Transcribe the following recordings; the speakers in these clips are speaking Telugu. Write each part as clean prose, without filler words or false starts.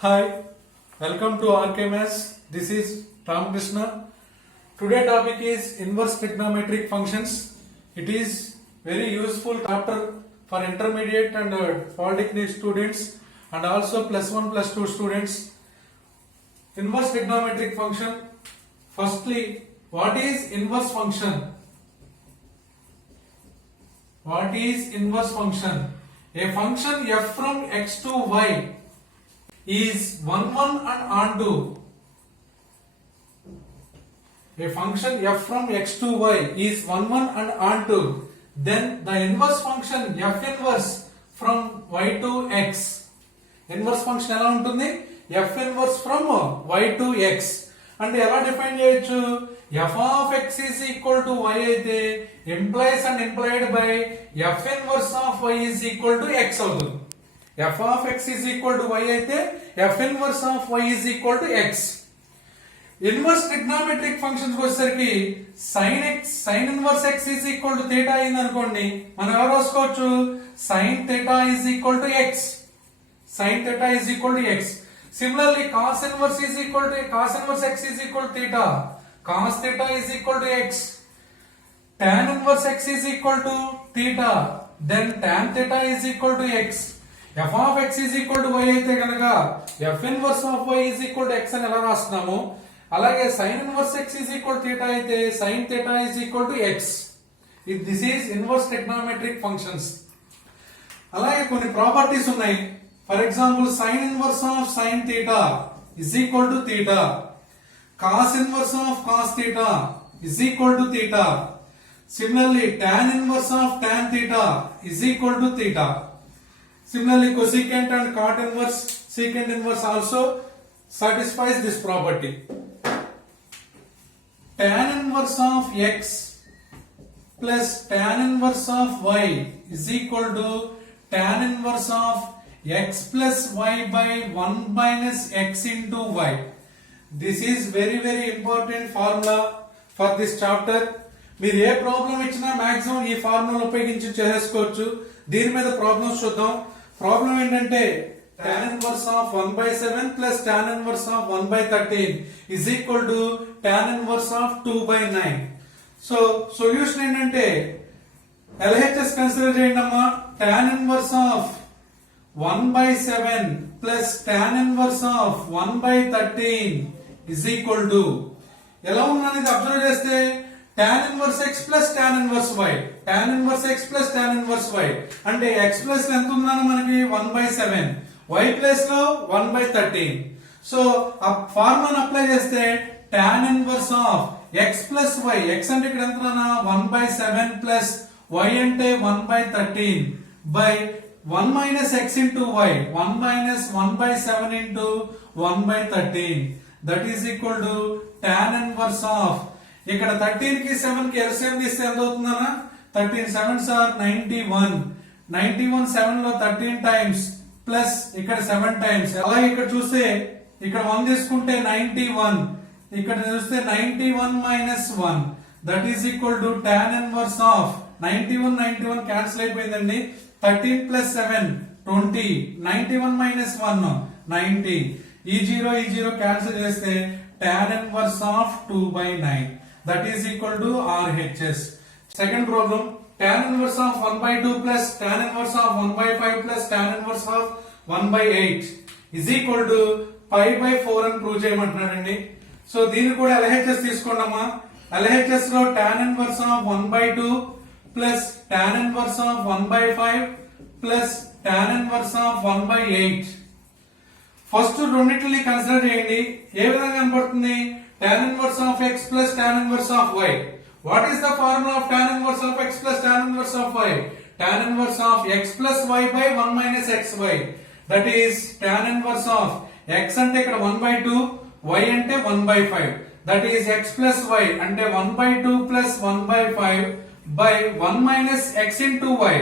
Hi, welcome to RKMS. This is Ram Krishna. Today topic is inverse trigonometric functions. It is very useful chapter for intermediate and polytechnic students and also +1 +2 students. Inverse trigonometric function. Firstly, what is inverse function? What is inverse function? A function f from x to y is 1 1 and onto. A function f from x to y is 1 1 and onto. Then the inverse function f inverse from y to x. Inverse function ఎలా ఉంటుంది? f inverse from y to x. అంటే ఎలా డిఫైన్ చేయొచ్చు? f of x is equal to y అయితే implies and implied by f inverse of y is equal to x అవుతుంది. f of x is equal to y అయితే f inverse of y is equal to x. Inverse trigonometric functions వచ్చేసరికి sin inverse x is equal to theta అయింది అనుకోండి, మనం ఎలా రాసుకోవచ్చు? sin theta is equal to x. sin theta is equal to x. Similarly, cos inverse is equal to cos inverse x is equal to theta. Cos theta is equal to x. Tan inverse x is equal to theta. Then tan theta is equal to x. f of x is equal to y అయితే కనుక f inverse of y is equal to x అని ఎలా రాస్తున్నాము, అలాగే sin inverse x is equal to theta అయితే sin theta is equal to x. This is inverse trigonometric functions. అలాగే కొన్ని ప్రాపర్టీస్ ఉన్నాయి. For example sin inverse of sin theta is equal to theta. Cos inverse of cos theta is equal to theta. Similarly, tan inverse of tan theta is equal to theta. Similarly, cosecant and cot inverse, secant inverse also satisfies this property. Tan inverse of x plus tan inverse of y is equal to tan inverse of x plus y by 1 minus x into y. This is very important formula for this chapter. మీరు ఏ ప్రాబ్లం ఇచ్చినా మాక్సిమం ఈ ఫార్ములా ఉపయోగించి చేసుకోవచ్చు. దీని మీద ప్రాబ్లమ్స్ చూద్దాం. ప్రాబ్లం ఏంటంటే tan inverse of 1/7 plus tan inverse of 1/13 is equal to tan inverse of 2/9. So solution ఏంటంటే LHS కన్సిడర్ చేయండి అమ్మా. tan inverse of 1/7 plus tan inverse of 1/13 is equal to ఎలా ఉన్నది అబ్జర్వ్ చేస్తే tan inverse x plus tan inverse y. tan inverse x plus tan inverse y అంటే x ప్లస్ ఎంత ఉందన్న మనకి 1/7, y ప్లస్ లో 1/13. సో ఆ ఫార్ములాను అప్లై చేస్తే tan inverse of x plus y, x అంటే ఇక్కడ ఎంత అన్న 1/7 plus y అంటే 1/13 by 1 minus x into y, 1 minus 1/7 into 1/13, that is equal to tan inverse of, ఇక్కడ 13 కి 7 కి LCM తీస్తే ఎంత అవుతుందన్నా? 13 7s are 91. 91 7 లో 13 టైమ్స్ ప్లస్ ఇక్కడ 7 టైమ్స్. అలాగే ఇక్కడ చూస్తే ఇక్కడ 1 తీసుకుంటే 91, ఇక్కడ చూస్తే 91 minus 1, that is equal to tan inverse of 91 cancel అయిపోయిందండి. 13 plus 7 20, 91 minus 1 90. ఈ 0 క్యాన్సిల్ చేస్తే tan inverse of 2/9, that is equal to RHS. Second problem, tan inverse of 1/2 plus tan inverse of 1/5 plus tan inverse of 1/8 is equal to pi/4 అని ప్రూవ్ చేయమంటున్నాడండి. సో దీన్ని కూడా LHS తీసుకోండమ్మా. LHS లో tan inverse of 1/2 plus tan inverse of 1/5 plus tan inverse of 1/8. First రెండింటిని కన్సిడర్ చేయండి. ఏ విధంగా కనబడుతుంది? tan inverse of x plus tan inverse of y. What is the formula of tan inverse of x plus tan inverse of y? Tan inverse of x plus y by 1 minus xy. That is tan inverse of x అంటే ఇక్కడ 1/2, y అంటే 1/5. That is x plus y అంటే 1/2 plus 1/5 by 1 minus x into y,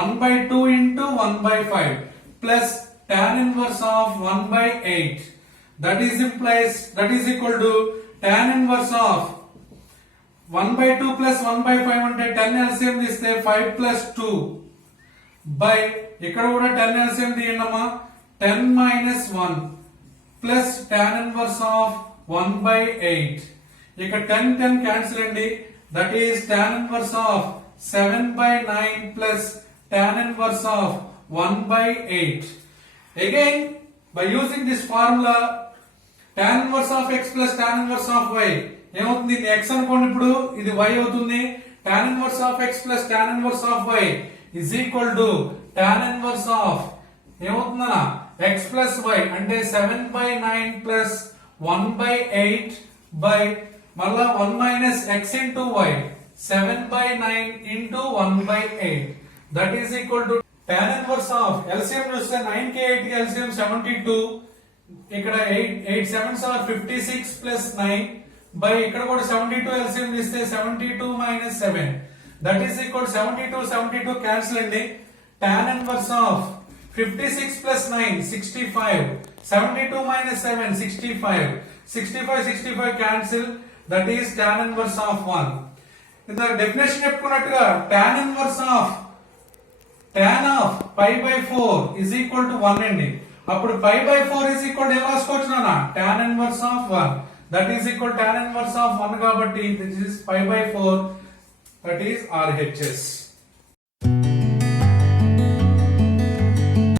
1/2 into 1/5 plus tan inverse of 1/8. That is equal to tan inverse of 1/2 plus 1/5 అంటే 10 LCM తీస్తే 5 plus 2 by ఇక్కడ కూడా 10 LCM తీయండి అమ్మా. 10 minus 1 plus tan inverse of 1 by 8. ఇక 10 cancel అండి. That is tan inverse of 7 by 9 plus tan inverse of 1 by 8. Again, by using this formula, tan inverse of x plus tan inverse of y ఏమవుతుంది? ఇది x అనుకోండి, ఇప్పుడు ఇది y అవుతుంది. tan inverse of x plus tan inverse of y is equal to tan inverse of ఏమవుతుందనా x plus y అంటే 7 by 9 plus 1 by 8 by మళ్ళా 1 minus x into y 7 by 9 into 1 by 8 that is equal to tan inverse of LCM చూస్తే 9 కి 8 కి LCM 72 ఇక్కడ 8 7s are 56 plus 9 by ఇక్కడ కూడా 72 LCM తీస్తే 72 minus 7 that is equal to 72 cancel అండి. tan inverse of 56 plus 9 65 72 minus 7 65 cancel that is tan inverse of 1. ఇంత డెఫినేషన్ చెప్పుకున్నట్టుగా tan inverse of tan of pi by 4 is equal to 1 అండి. అప్పుడు pi by 4 is equal to ఏం రాసుకోవచ్చు నాన్న? tan inverse of 1 that is equal to tan inverse of 1 కాబట్టి this is pi by 4 that is RHS.